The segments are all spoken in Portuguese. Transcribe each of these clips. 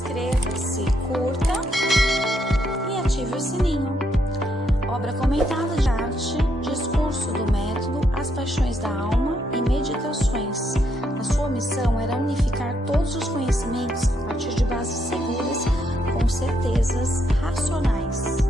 inscreva-se, curta e ative o sininho. Obra comentada de arte, discurso do método, as paixões da alma e meditações. A sua missão era unificar todos os conhecimentos a partir de bases seguras, com certezas racionais.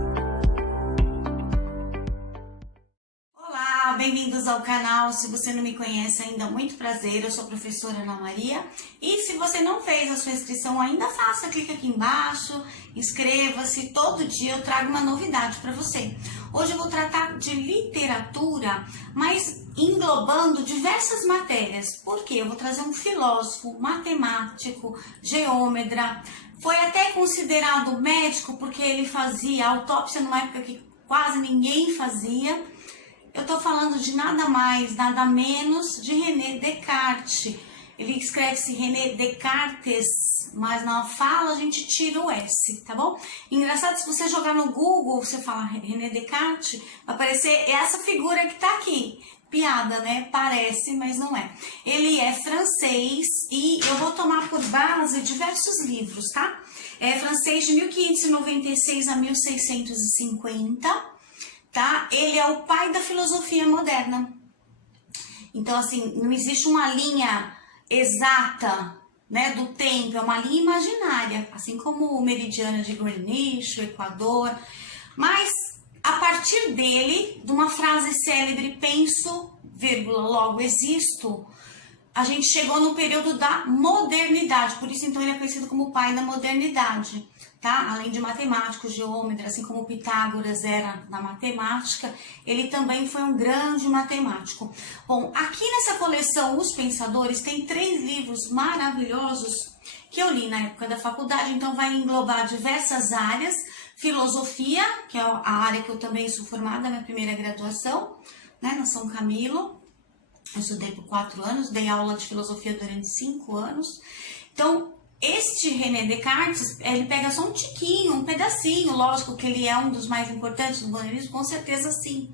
Olá, bem-vindos ao canal. Se você não me conhece ainda, muito prazer, eu sou a professora Ana Maria. E se você não fez a sua inscrição ainda, faça, clica aqui embaixo, inscreva-se. Todo dia eu trago uma novidade para você. Hoje eu vou tratar de literatura, mas englobando diversas matérias. Por quê? Eu vou trazer um filósofo, matemático, geômetra. Foi até considerado médico porque ele fazia autópsia numa época que quase ninguém fazia. Eu estou falando de nada mais, nada menos de René Descartes. Ele escreve-se René Descartes, mas na fala a gente tira o S, tá bom? Engraçado, se você jogar no Google, você fala René Descartes, vai aparecer essa figura que tá aqui. Piada, né? Parece, mas não é. Ele é francês e eu vou tomar por base diversos livros, tá? É francês de 1596 a 1650, tá? Ele é o pai da filosofia moderna. Então, assim, não existe uma linha exata, né, do tempo, é uma linha imaginária, assim como o meridiano de Greenwich, o Equador, mas a partir dele, de uma frase célebre, penso, vírgula, logo existo, a gente chegou no período da modernidade, por isso então ele é conhecido como o pai da modernidade, tá? Além de matemático, geômetra, assim como Pitágoras era na matemática, ele também foi um grande matemático. Bom, aqui nessa coleção Os Pensadores tem 3 livros maravilhosos que eu li na época da faculdade, então vai englobar diversas áreas. Filosofia, que é a área que eu também sou formada, minha primeira graduação, né, na São Camilo. Eu estudei por 4 anos, dei aula de filosofia durante 5 anos. Então, este René Descartes, ele pega só um tiquinho, um pedacinho, lógico que ele é um dos mais importantes do modernismo, com certeza sim.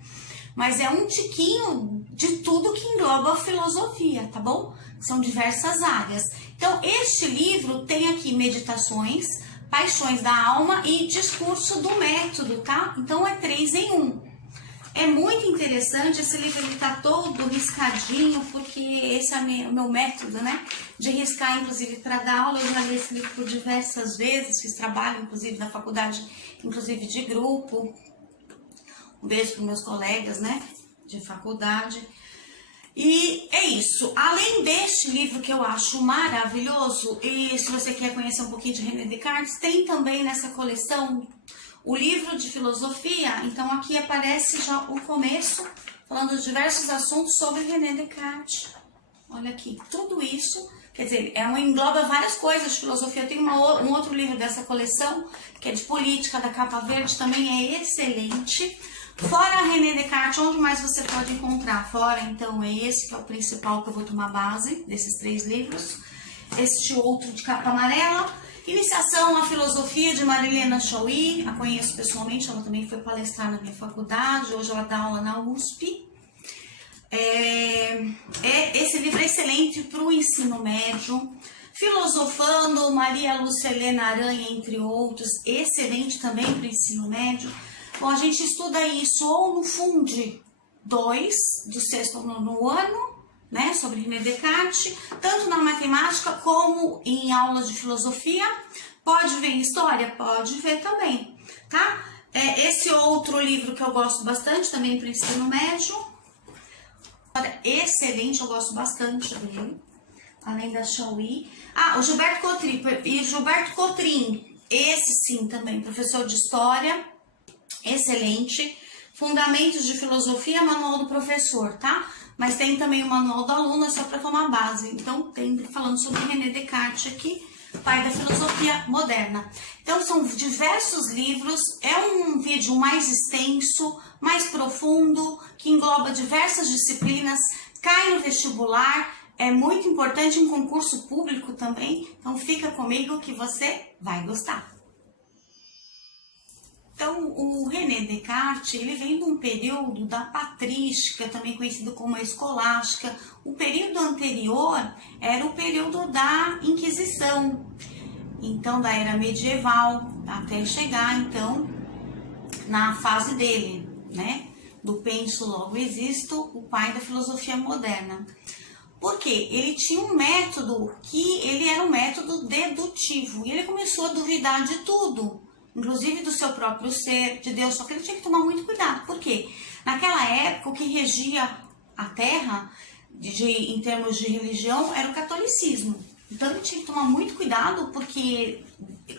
Mas é um tiquinho de tudo que engloba a filosofia, tá bom? São diversas áreas. Então, este livro tem aqui meditações, paixões da alma e discurso do método, tá? Então, é 3 em 1. É muito interessante, esse livro ele tá todo riscadinho, porque esse é o meu método, né? De riscar, inclusive, para dar aula. Eu já li esse livro por diversas vezes, fiz trabalho, inclusive, na faculdade, inclusive de grupo. Um beijo para meus colegas, né? De faculdade. E é isso. Além deste livro que eu acho maravilhoso, e se você quer conhecer um pouquinho de René Descartes, tem também nessa coleção o livro de filosofia. Então aqui aparece já o começo, falando de diversos assuntos sobre René Descartes. Olha aqui, tudo isso, quer dizer, engloba várias coisas de filosofia. Eu tenho um outro livro dessa coleção, que é de política, da capa verde, também é excelente. Fora René Descartes, onde mais você pode encontrar? Fora, então, é esse que é o principal que eu vou tomar base, desses 3 livros. Este outro de capa amarela, Iniciação à Filosofia, de Marilena Chauí. A conheço pessoalmente, ela também foi palestrar na minha faculdade, hoje ela dá aula na USP. Esse livro é excelente para o ensino médio. Filosofando, Maria Lúcia Helena Aranha, entre outros, excelente também para o ensino médio. Bom, a gente estuda isso ou no Funde 2, do 6º ao 9º ano, né, sobre René Descartes, tanto na matemática como em aulas de filosofia. Pode ver em história? Pode ver também, tá? Esse outro livro que eu gosto bastante, também para o ensino médio, excelente, eu gosto bastante dele, além da Chauí. O Gilberto Cotrim, esse sim também, professor de história, excelente. Fundamentos de Filosofia, manual do professor, tá? Mas tem também o manual do aluno, é só para tomar base. Então, tem falando sobre René Descartes aqui, pai da filosofia moderna. Então, são diversos livros, é um vídeo mais extenso, mais profundo, que engloba diversas disciplinas, cai no vestibular, é muito importante em concurso público também. Então, fica comigo que você vai gostar. Então, o René Descartes, ele vem de um período da patrística, também conhecido como a escolástica. O período anterior era o período da Inquisição. então da era medieval, até chegar então na fase dele, né? Do penso logo existo, o pai da filosofia moderna. Porque ele tinha um método que ele era um método dedutivo e ele começou a duvidar de tudo, inclusive do seu próprio ser, de Deus, só que ele tinha que tomar muito cuidado. Por quê? Naquela época o que regia a Terra em termos de religião era o catolicismo. Então ele tinha que tomar muito cuidado, porque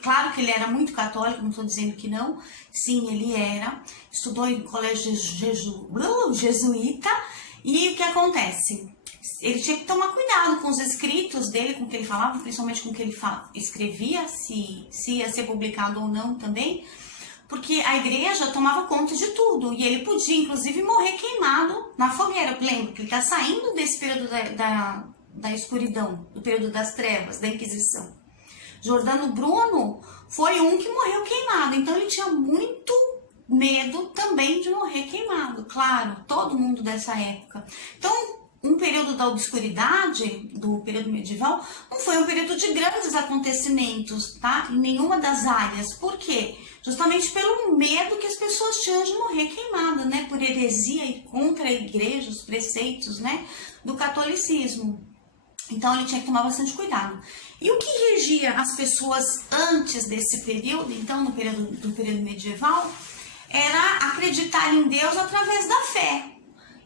claro que ele era muito católico, não estou dizendo que não, sim, ele era, estudou em colégio jesuíta, e o que acontece? Ele tinha que tomar cuidado com os escritos dele, com o que ele falava, principalmente com o que ele escrevia, se ia ser publicado ou não também, porque a igreja tomava conta de tudo, e ele podia inclusive morrer queimado na fogueira. Lembra que ele está saindo desse período da escuridão, do período das trevas, da Inquisição. Jordano Bruno foi um que morreu queimado, então ele tinha muito medo também de morrer queimado, claro, todo mundo dessa época. Então, um período da obscuridade, do período medieval, não foi um período de grandes acontecimentos, tá? Em nenhuma das áreas. Por quê? Justamente pelo medo que as pessoas tinham de morrer queimada, né? Por heresia e contra a igreja, os preceitos, né? Do catolicismo. Então ele tinha que tomar bastante cuidado. E o que regia as pessoas antes desse período, então no período medieval, era acreditar em Deus através da fé.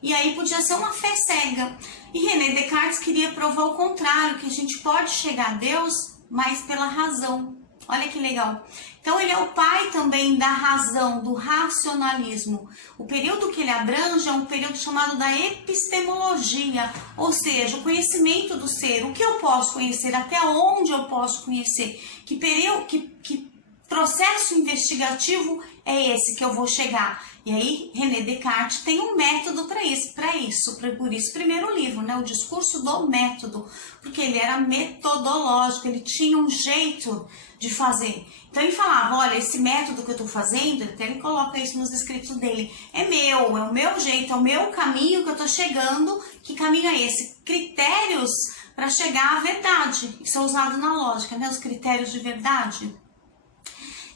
E aí podia ser uma fé cega. E René Descartes queria provar o contrário, que a gente pode chegar a Deus, mas pela razão. Olha que legal. Então ele é o pai também da razão, do racionalismo. O período que ele abrange é um período chamado da epistemologia, ou seja, o conhecimento do ser, o que eu posso conhecer, até onde eu posso conhecer, que processo investigativo é esse que eu vou chegar. E aí René Descartes tem um método para isso, por isso primeiro livro, né, o discurso do método, porque ele era metodológico, ele tinha um jeito de fazer. Então ele falava, olha, esse método que eu estou fazendo, até ele coloca isso nos escritos dele, é o meu jeito, é o meu caminho que eu estou chegando. Que caminho é esse? Critérios para chegar à verdade. Isso é usado na lógica, né, os critérios de verdade.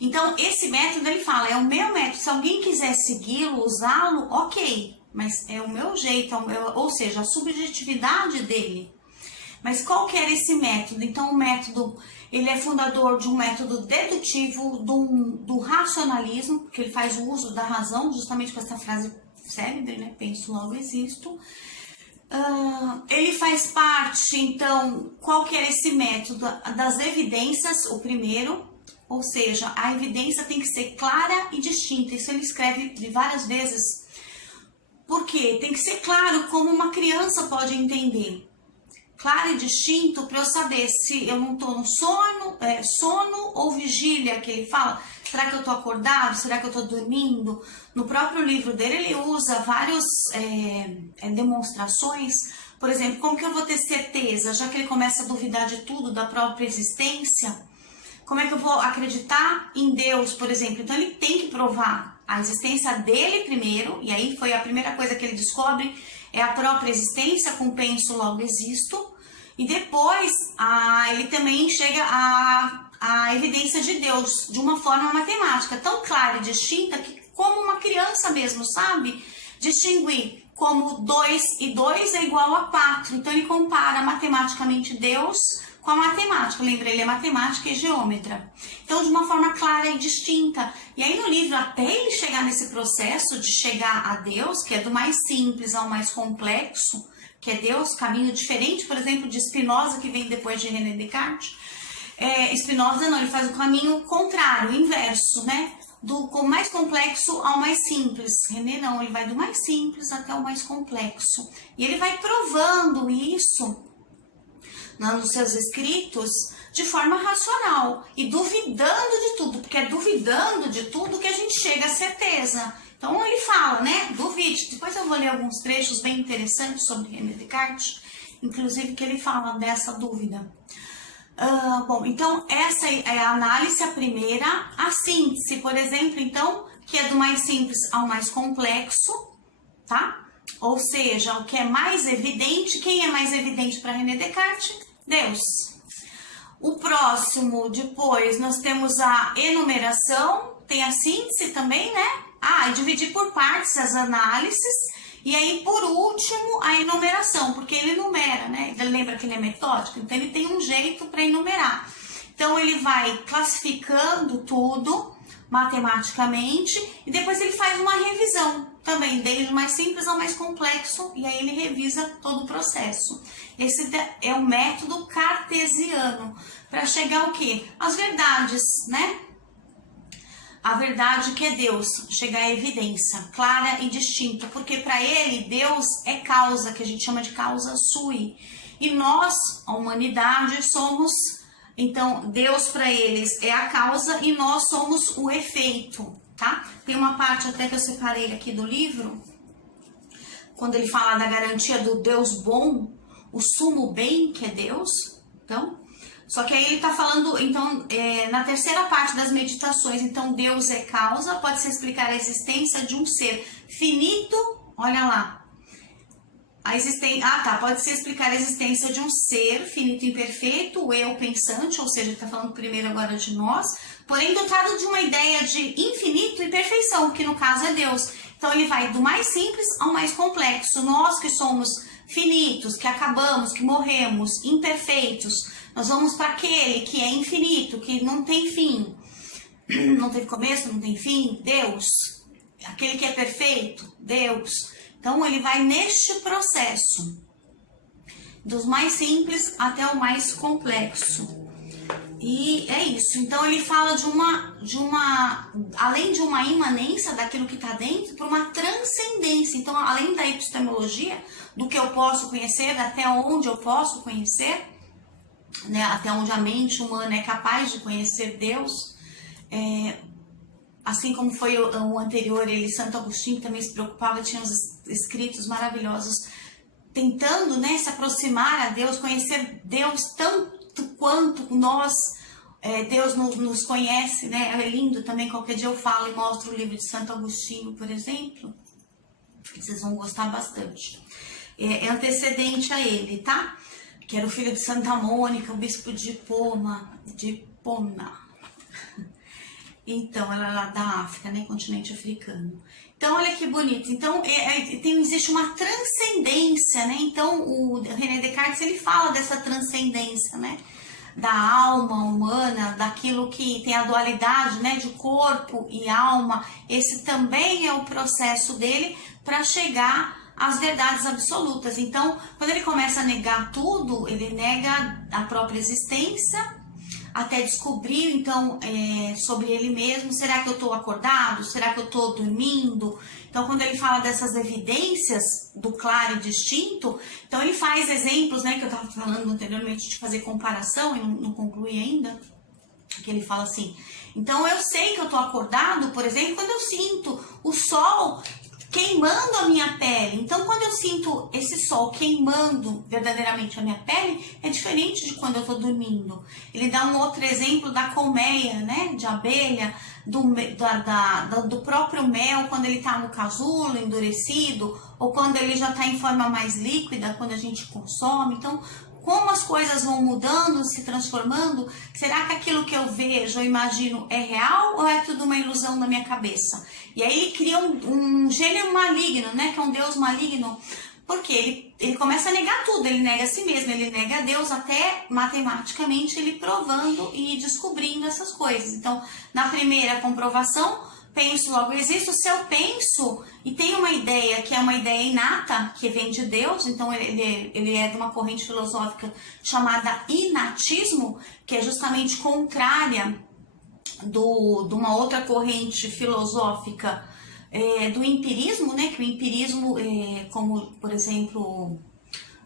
Então, esse método, ele fala, é o meu método, se alguém quiser segui-lo, usá-lo, ok, mas é o meu jeito, ou seja, a subjetividade dele. Mas qual que era esse método? Então, o método, ele é fundador de um método dedutivo, do racionalismo, porque ele faz o uso da razão, justamente com essa frase célebre, né? Penso, logo existo. Ele faz parte, então, qual que era esse método? Das evidências, o primeiro. Ou seja, a evidência tem que ser clara e distinta. Isso ele escreve de várias vezes. Por quê? Tem que ser claro como uma criança pode entender. Claro e distinto para eu saber se eu não estou no sono ou vigília, que ele fala. Será que eu estou acordado? Será que eu estou dormindo? No próprio livro dele, ele usa várias demonstrações. Por exemplo, como que eu vou ter certeza? Já que ele começa a duvidar de tudo, da própria existência. Como é que eu vou acreditar em Deus, por exemplo? Então ele tem que provar a existência dele primeiro, e aí foi a primeira coisa que ele descobre, é a própria existência, com penso, logo existo, e depois ele também chega à evidência de Deus, de uma forma matemática, tão clara e distinta, que como uma criança mesmo, sabe? Distinguir como 2 e 2 é igual a 4, então ele compara matematicamente Deus com a matemática, lembra, ele é matemática e geômetra. Então, de uma forma clara e distinta. E aí no livro, até ele chegar nesse processo de chegar a Deus, que é do mais simples ao mais complexo, que é Deus, caminho diferente, por exemplo, de Spinoza, que vem depois de René Descartes. Spinoza não, ele faz o caminho contrário, o inverso, né? Do mais complexo ao mais simples. René não, ele vai do mais simples até o mais complexo. E ele vai provando isso nos seus escritos de forma racional e duvidando de tudo, porque é duvidando de tudo que a gente chega à certeza. Então ele fala, né, duvide. Depois eu vou ler alguns trechos bem interessantes sobre René Descartes, inclusive que ele fala dessa dúvida. Bom, então essa é a análise, a primeira. A síntese, por exemplo, então, que é do mais simples ao mais complexo, tá? Ou seja, o que é mais evidente, quem é mais evidente para René Descartes? Deus. O próximo, depois, nós temos a enumeração, tem a síntese também, né? E dividir por partes as análises. E aí, por último, a enumeração, porque ele enumera, né? Lembra que ele é metódico? Então, ele tem um jeito para enumerar. Então, ele vai classificando tudo matematicamente e depois ele faz uma revisão também, desde o mais simples ao mais complexo, e aí ele revisa todo o processo. Esse é o método cartesiano, para chegar ao quê? Às verdades, né? A verdade que é Deus, chegar à evidência clara e distinta, porque para ele Deus é causa, que a gente chama de causa sui, e nós, a humanidade, somos, então Deus para eles é a causa e nós somos o efeito, tá? Tem uma parte até que eu separei aqui do livro, quando ele fala da garantia do Deus bom, o sumo bem que é Deus, então... Só que aí ele está falando, então, na terceira parte das meditações, então Deus é causa, pode-se explicar a existência de um ser finito, olha lá, pode-se explicar a existência de um ser finito e imperfeito, o eu pensante, ou seja, ele está falando primeiro agora de nós, porém dotado de uma ideia de infinito e perfeição, que no caso é Deus. Então ele vai do mais simples ao mais complexo, nós que somos finitos, que acabamos, que morremos, imperfeitos, nós vamos para aquele que é infinito, que não tem fim, não teve começo, não tem fim, Deus. Aquele que é perfeito, Deus. Então ele vai neste processo, dos mais simples até o mais complexo. E é isso. Então ele fala além de uma imanência daquilo que está dentro, para uma transcendência. Então, além da epistemologia, do que eu posso conhecer, até onde eu posso conhecer, né, até onde a mente humana é capaz de conhecer Deus, assim como foi o anterior, Santo Agostinho também se preocupava, tinha uns escritos maravilhosos, tentando, né, se aproximar a Deus, conhecer Deus tanto quanto nós, Deus nos conhece, né, é lindo também, qualquer dia eu falo e mostro o livro de Santo Agostinho, por exemplo, vocês vão gostar bastante, é antecedente a ele, tá? Que era o filho de Santa Mônica, o bispo de Pona. Então, ela é lá da África, né, continente africano. Então, olha que bonito. Então, existe uma transcendência, né? Então, o René Descartes, ele fala dessa transcendência, né? Da alma humana, daquilo que tem a dualidade, né? De corpo e alma. Esse também é o processo dele para chegar as verdades absolutas. Então, quando ele começa a negar tudo, ele nega a própria existência, até descobrir, então, sobre ele mesmo. Será que eu estou acordado? Será que eu estou dormindo? Então, quando ele fala dessas evidências do claro e distinto, então ele faz exemplos, né, que eu estava falando anteriormente de fazer comparação, e não concluí ainda, que ele fala assim, então eu sei que eu estou acordado, por exemplo, quando eu sinto o sol queimando a minha pele. Então, quando eu sinto esse sol queimando verdadeiramente a minha pele, é diferente de quando eu estou dormindo. Ele dá um outro exemplo da colmeia, né, de abelha, do próprio mel, quando ele está no casulo, endurecido, ou quando ele já está em forma mais líquida, quando a gente consome. Então, como as coisas vão mudando, se transformando, será que aquilo que eu vejo, eu imagino, é real ou é tudo uma ilusão da minha cabeça? E aí ele cria um gênio maligno, né, que é um Deus maligno, porque ele começa a negar tudo, ele nega a si mesmo, ele nega a Deus, até matematicamente ele provando e descobrindo essas coisas. Então, na primeira comprovação, penso, logo existo. Se eu penso e tenho uma ideia que é uma ideia inata, que vem de Deus, então ele é de uma corrente filosófica chamada inatismo, que é justamente contrária de uma outra corrente filosófica do empirismo, né? Que o empirismo, como por exemplo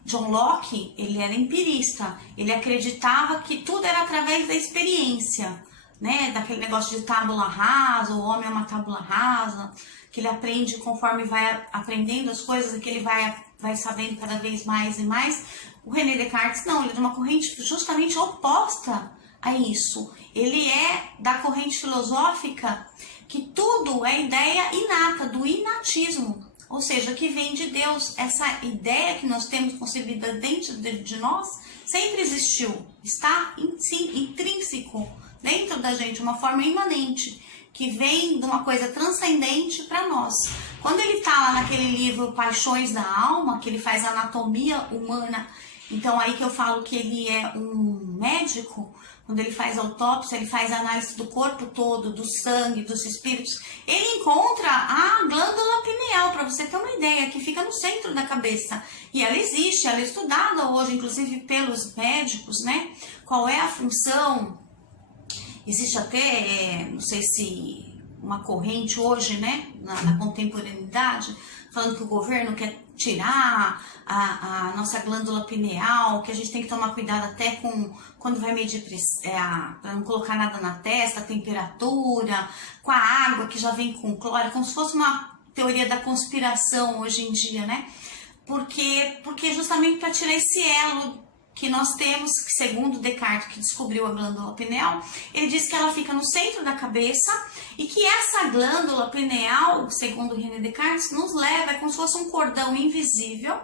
John Locke, ele era empirista, ele acreditava que tudo era através da experiência, né, daquele negócio de tábula rasa, o homem é uma tábula rasa, que ele aprende conforme vai aprendendo as coisas e que ele vai sabendo cada vez mais e mais. O René Descartes não, ele é de uma corrente justamente oposta a isso. Ele é da corrente filosófica que tudo é ideia inata, do inatismo, ou seja, que vem de Deus. Essa ideia que nós temos concebida dentro de nós sempre existiu, está científico dentro da gente, uma forma imanente, que vem de uma coisa transcendente para nós. Quando ele tá lá naquele livro Paixões da Alma, que ele faz anatomia humana, então aí que eu falo que ele é um médico, quando ele faz autópsia, ele faz análise do corpo todo, do sangue, dos espíritos, ele encontra a glândula pineal, para você ter uma ideia, que fica no centro da cabeça. E ela existe, ela é estudada hoje, inclusive pelos médicos, né? Qual é a função? Existe até, não sei se uma corrente hoje, né, na contemporaneidade, falando que o governo quer tirar a nossa glândula pineal, que a gente tem que tomar cuidado até com quando vai medir, para não colocar nada na testa, a temperatura, com a água que já vem com cloro, como se fosse uma teoria da conspiração hoje em dia, né? Porque justamente para tirar esse elo que nós temos, segundo Descartes, que descobriu a glândula pineal, ele diz que ela fica no centro da cabeça e que essa glândula pineal, segundo René Descartes, nos leva, é como se fosse um cordão invisível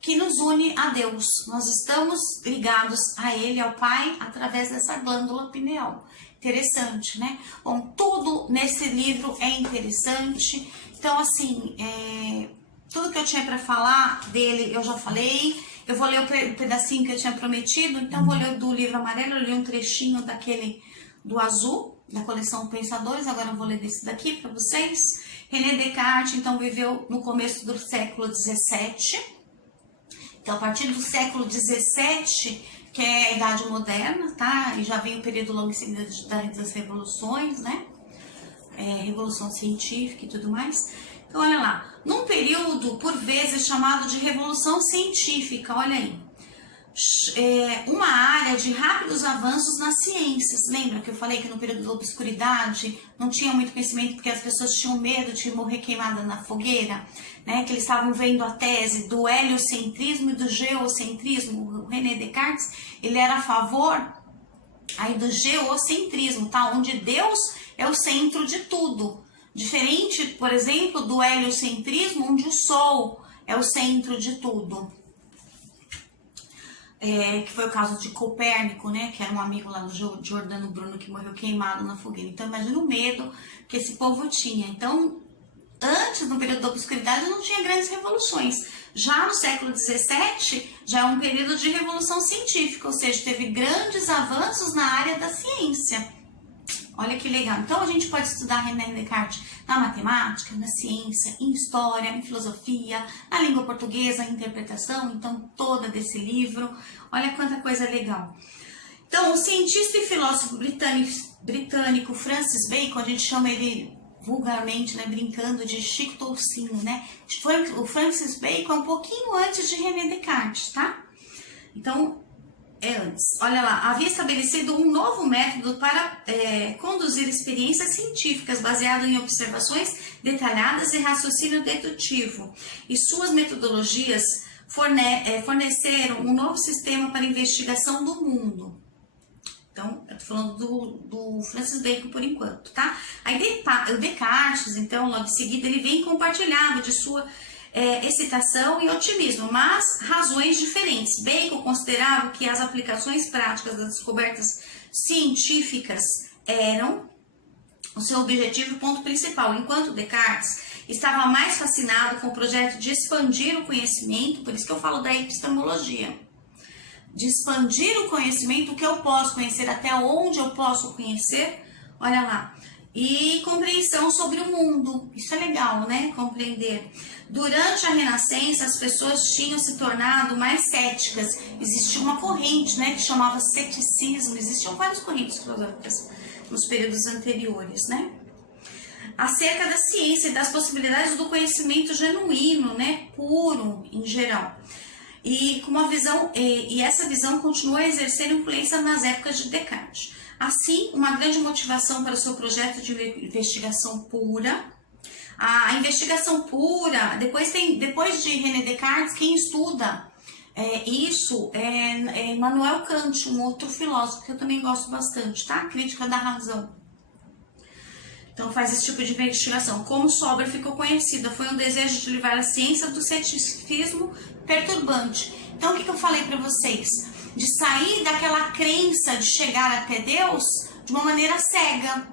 que nos une a Deus. Nós estamos ligados a Ele, ao Pai, através dessa glândula pineal. Interessante, né? Bom, tudo nesse livro é interessante. Então, assim, tudo que eu tinha para falar dele eu já falei. Eu vou ler o pedacinho que eu tinha prometido, então vou ler do livro amarelo, eu li um trechinho daquele do azul, da coleção Pensadores, agora eu vou ler desse daqui para vocês. René Descartes, então, viveu no começo do século XVII, então a partir do século XVII, que é a Idade Moderna, tá? E já vem o período longo em seguida das revoluções, né? Revolução científica e tudo mais. Então, olha lá, num período, por vezes, chamado de Revolução Científica, olha aí, uma área de rápidos avanços nas ciências. Lembra que eu falei que no período da obscuridade não tinha muito conhecimento porque as pessoas tinham medo de morrer queimada na fogueira, né? Que eles estavam vendo a tese do heliocentrismo e do geocentrismo. O René Descartes, ele era a favor aí do geocentrismo, tá? Onde Deus é o centro de tudo. Diferente, por exemplo, do heliocentrismo, onde o Sol é o centro de tudo. Que foi o caso de Copérnico, né? Que era um amigo lá do Giordano Bruno que morreu queimado na fogueira. Então, imagina o medo que esse povo tinha. Então, antes, no período da obscuridade, não tinha grandes revoluções. Já no século XVII, já é um período de revolução científica, ou seja, teve grandes avanços na área da ciência. Olha que legal. Então, a gente pode estudar René Descartes na matemática, na ciência, em história, em filosofia, na língua portuguesa, em interpretação, então, toda desse livro. Olha quanta coisa legal. Então, o cientista e filósofo britânico Francis Bacon, a gente chama ele vulgarmente, né, brincando, de Chico Toucinho, né? O Francis Bacon é um pouquinho antes de René Descartes, tá? Então, antes. Olha lá, havia estabelecido um novo método para conduzir experiências científicas baseado em observações detalhadas e raciocínio dedutivo. E suas metodologias forneceram um novo sistema para investigação do mundo. Então, eu tô falando do Francis Bacon por enquanto, tá? Aí o Descartes, então, logo em seguida, ele vem compartilhado de sua excitação e otimismo, mas razões diferentes. Bacon considerava que as aplicações práticas das descobertas científicas eram o seu objetivo e ponto principal, enquanto Descartes estava mais fascinado com o projeto de expandir o conhecimento, por isso que eu falo da epistemologia, de expandir o conhecimento, o que eu posso conhecer, até onde eu posso conhecer, olha lá, e compreensão sobre o mundo. Isso é legal, né? Compreender. Durante a Renascença, as pessoas tinham se tornado mais céticas. Existia uma corrente, né, que chamava ceticismo. Existiam várias correntes filosóficas nos períodos anteriores, né? Acerca da ciência e das possibilidades do conhecimento genuíno, né, puro, em geral. E com uma visão, e essa visão continuou a exercer influência nas épocas de Descartes. Assim, uma grande motivação para o seu projeto de investigação pura. A investigação pura, depois de René Descartes, quem estuda isso é Immanuel Kant, um outro filósofo que eu também gosto bastante, tá? Crítica da razão. Então faz esse tipo de investigação. Como sua obra ficou conhecida? Foi um desejo de livrar a ciência do ceticismo perturbante. Então o que eu falei para vocês? De sair daquela crença de chegar até Deus de uma maneira cega,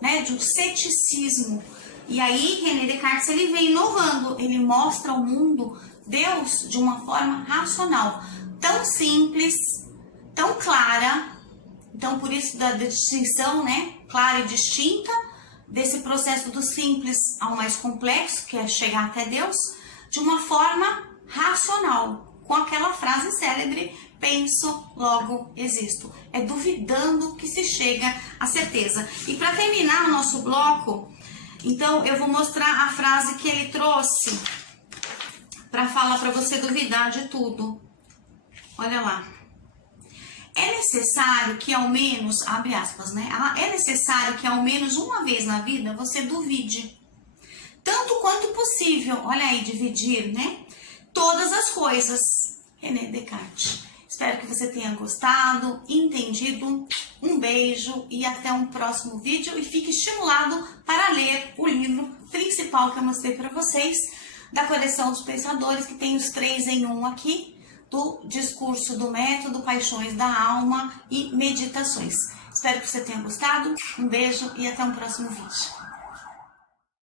né, de um ceticismo. E aí René Descartes ele vem inovando, ele mostra ao mundo Deus de uma forma racional, tão simples, tão clara. Então por isso da distinção, né, clara e distinta, desse processo do simples ao mais complexo, que é chegar até Deus, de uma forma racional, com aquela frase célebre, penso, logo existo. É duvidando que se chega à certeza. E para terminar o nosso bloco, então eu vou mostrar a frase que ele trouxe para falar para você duvidar de tudo. Olha lá. É necessário que ao menos, abre aspas, né? É necessário que ao menos uma vez na vida você duvide. Tanto quanto possível, olha aí, dividir, né? Todas as coisas. René Descartes. Espero que você tenha gostado, entendido. Um beijo e até um próximo vídeo. E fique estimulado para ler o livro principal que eu mostrei para vocês, da coleção dos pensadores, que tem os 3 em 1 aqui, do discurso do método, paixões da alma e meditações. Espero que você tenha gostado. Um beijo e até um próximo vídeo.